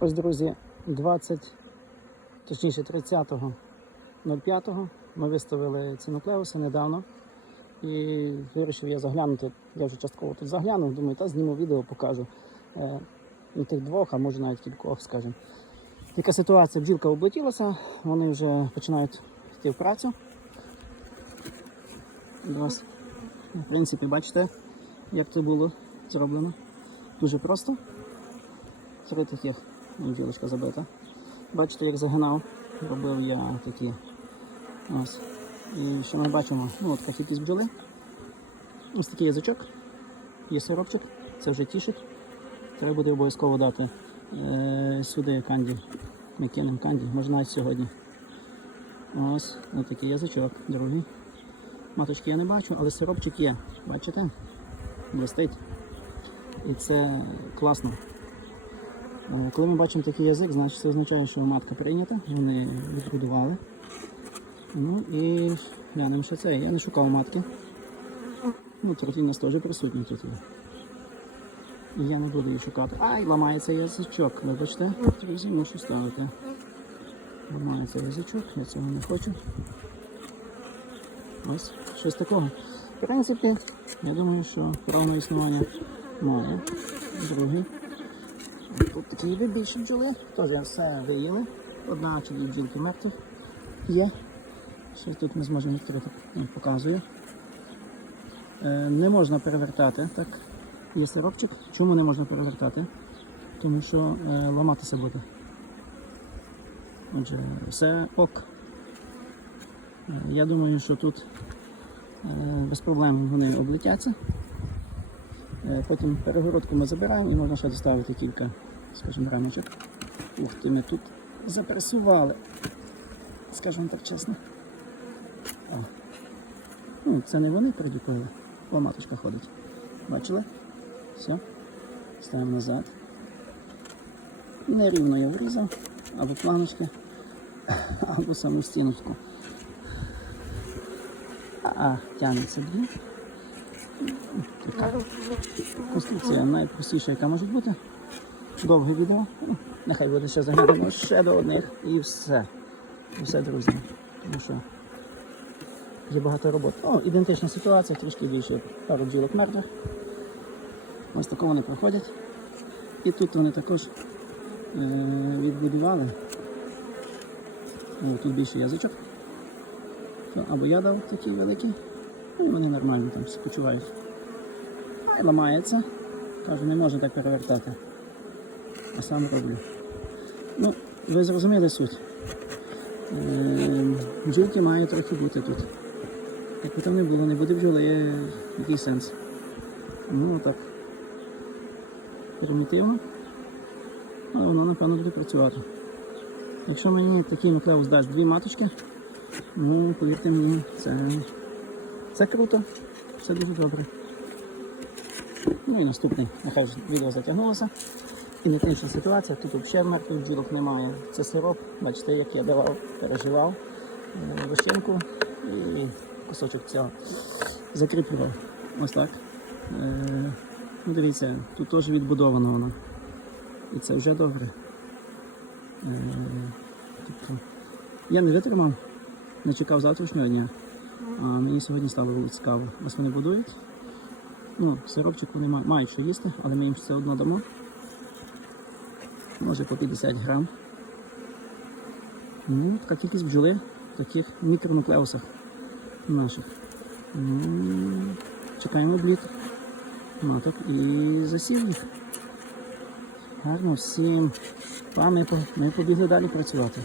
Ось, друзі, 20, точніше 30.05 ми виставили ці нуклеуси недавно. І вирішив я заглянути. Я вже частково тут заглянув, думаю, та зніму відео, покажу. Е, тих двох, а може навіть кількох, скажімо. Яка ситуація? Бджілка облетілася, вони вже починають йти в працю. Ось. В принципі, бачите, як це було зроблено. Дуже просто. Три таких бджілочка забита. Бачите, як загинав, робив я такі. Ось. І що ми бачимо? Ну, от така кількість бджоли. Ось такий язичок. Є сиропчик, це вже тішить. Треба буде обов'язково дати е, сюди канді. Ми кинемо канді, може навіть сьогодні. Ось, ось такий язичок, другий. Маточки я не бачу, але сиропчик є. Бачите? Блистить. І це класно. Е, Коли ми бачимо такий язик, значить це означає, що матка прийнята, вони відгодували. Ну і глянемо ще це. Я не шукав матки. Ну, трохи у нас теж присутній тут. І я не буду її шукати. Ай, ламається язичок. Вибачте, друзі, мушу ставити. Ламається язичок, я цього не хочу. Ось, щось такого. В принципі, я думаю, що право існування має. Другий. Тут такі є більше бджоли. Теж все виїли. Одна чи дві бджілки мертвих є. Що тут ми зможемо відкрити, Я показую. Е, не можна перевертати, так? Є сиропчик. Чому не можна перевертати? Тому що е, ламатися буде. Отже, все ок. Е, я думаю, що тут без проблем вони облетяться. Потім перегородку ми забираємо і можна ще доставити кілька, скажімо, рамочок. Ух ти, ми тут запресували, скажімо так чесно. О. Ну, це не вони придіпили. О, маточка ходить. Бачили? Все. Ставимо назад. Нерівно я врізав, або планочки, або саму стіночку. А, тягнеться дві. Конструкція найпростіша, яка може бути. Довге відео. Ну, Нехай буде ще заглянемо ще до одних і все. Все, друзі. Тому що є багато роботи. О, ідентична ситуація, трішки більше пару бджілок мертвих. Ось тако вони проходять. І тут вони також е- відбудували. Тут більше язичок. Або я дав такий великий, ну і вони нормально там всі почувають. Ай, ламається. Кажу, не можу так перевертати. А сам роблю. Ну, ви зрозуміли суть. Е, Бджілки має трохи бути тут. Якби там не було, не буде бджоли, є який сенс. Ну так. Примітивно. Але воно, напевно, буде працювати. Якщо мені такий нуклеус дасть дві маточки, ну, повірте мені, це, це круто, це дуже добре. Ну і наступний, нехай відео затягнулося. Ідентична ситуація, тут взагалі мертвих бджілок немає. Це сироп, бачите, як я давав, переживав е, вищенку і кусочок цього закріплював. Ось так. Е, ну, дивіться, тут теж відбудовано воно. І це вже добре. Е, тобто, я не витримав, не чекав завтрашнього дня, а мені сьогодні стало було цікаво. Ось вони будують. Ну, сиропчик вони ма- мають що їсти, але ми їм все одно дамо. Може по 50 грам. Ну, така кількість бджоли в таких мікронуклеусах наших. Ну, чекаємо обліт маток і засів їх. Гарно всім. Па, ми побігли далі працювати.